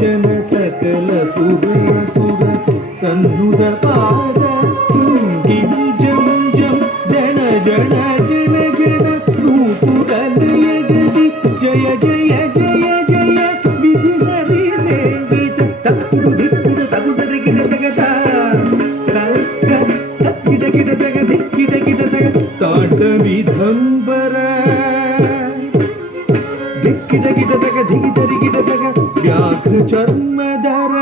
ಜನ ಸಕಲ ಸುರ ಸನ್ನುದ ಪಾದ ಕಿಂಗಿಣಿ ಜಂ ಜಂ ಜನ ಜನ ಜನ ಜನ ನೂಪುರಲಯ ಗದಿ ಜಯ ಜಯ ಜಯ ಜಯ ವಿಧಿ ಹರಿ ಸೇವಿತ ತಪ್ಪುಡು ದಿಕ್ಕುಡು ತಗುದರ ಗಿಡ ತಗದ ತಕ್ಕಿಡ ಗಿಡ ತಗ ದಿಕ್ಕಿಡ ಗಿಡ ತಗ ತಾಟ ವಿಧಂಬರ ದಿಕ್ಕಿಡ ಗಿಡ ತಗ ಧಿಗಿದರಿ ಗಿಡ ತಗ ವ್ಯಾಘ್ರ ಚರ್ಮದರ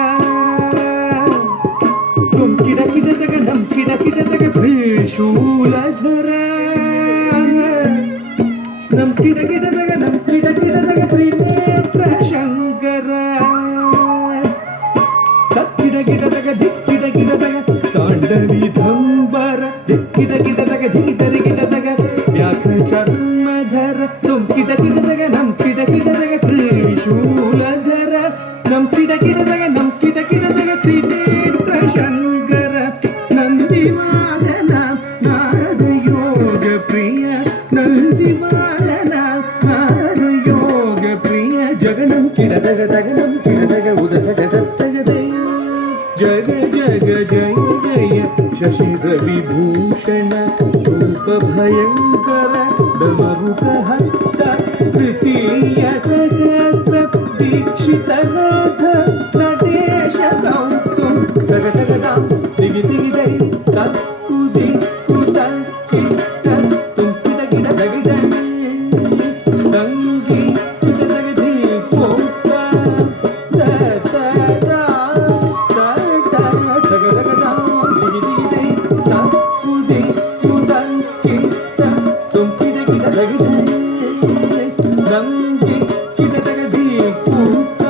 ಕಿಡ ಕಿಡ ತಗ ನಂ ಕಿಡ ಕಿಡ ತಗ ತ್ರಿಶೂಲಧರ ನಂ ಕಿಡ ಕಿಡ ತಗ ನಂ ಕಿಡ ಕಿಡ ತಗ ತ್ರಿನೇತ್ರ ಶಂಕರ ತಕ್ಕಿಡ ಗಿಡ ತಗ ದಿಕ್ಕಿಡ ಗಿಡ ತಗ ತಾಂಡವಿ ಧಂಬರ ದಿಕ್ಕಿಡ ಗಿಡ ತಗ ಧಿಗಿದರಿ ಗಿಡ ತಗ ವ್ಯಾಘ್ರ ಚರ್ಮಧರ ತುಂ ಕಿಡ ಕಿಡ ತಗ ನಂ ಕಿಡ ಕಿಡ ತಗ ತ್ರಿಶೂಲಧರ ನಂ ಕಿಡ ಕಿಡ ತಗ ನಂ ಕಿಡ ಕಿಡ ತಗ ತ್ರಿನೇತ್ರ ಶಂಕರ ನಂದಿವಾಲನ ನಾರದ ಯೋಗ ಪ್ರಿಯ ನಂದಿವಾಲನ ನಾರದ ಯೋಗ ಪ್ರಿಯ ಜಗನಂ ಕಿಡದಗ ದಗನಂ ಕಿಡದಗ ಉದಗ ದತ್ತಗದೈ ಜಗ ಜಗ ಜಯ ಜಯ ಶಶಿರ ವಿಭೂಷಣ ರೂಪ ಭಯಂಕರ ಡಮರುಕ ಹಸ್ತ ತೃತೀಯ ಸಹಸ್ರ ದೀಕ್ಷಿತ ನಾಥ ನಟೇಶ ಗೌತಮ್ ತಗ ತಗದಾಂ ದಿಗಿ ದಿಗಿ ದೈ ತಕ್ಕು ದಿಕ್ಕು ತಕ್ಕಿ ತತ್ತು ಕಿಡ ಕಿಡ ದಗಿ ದಂಗಿ ಕಿಡ ದಗದಿ ಕೋಟ ತಗ ತಗದಾಂ ದಿಗಿ ದಿಗಿ ದೈ ತಕ್ಕು ದಿಕ್ಕು ತಕ್ಕಿ ತತ್ತು ಕಿಡ ಕಿಡ ದಗಿ ದಂಗಿ ಕಿಡ ದಗದಿ ಕೋಟ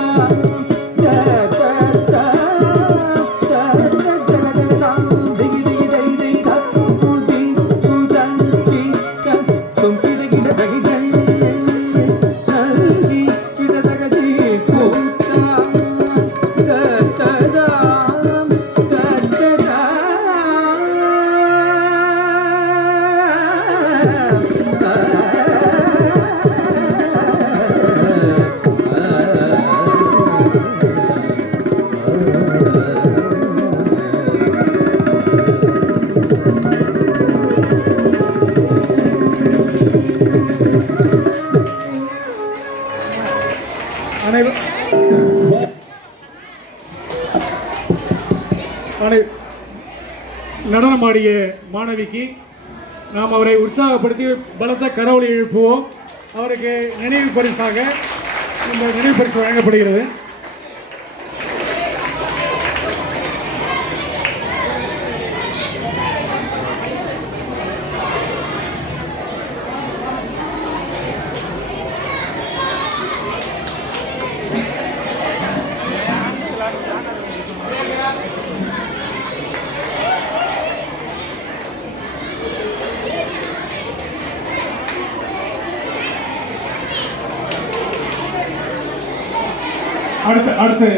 நடனமாடிய மாணவிக்கு நாம் அவரை உற்சாகப்படுத்தி பலத்த கரவொலி எழுப்புவோம். அவருக்கு நினைவு பரிசாக இந்த நினைவு பரிசு வழங்கப்படுகிறது. அடுத்து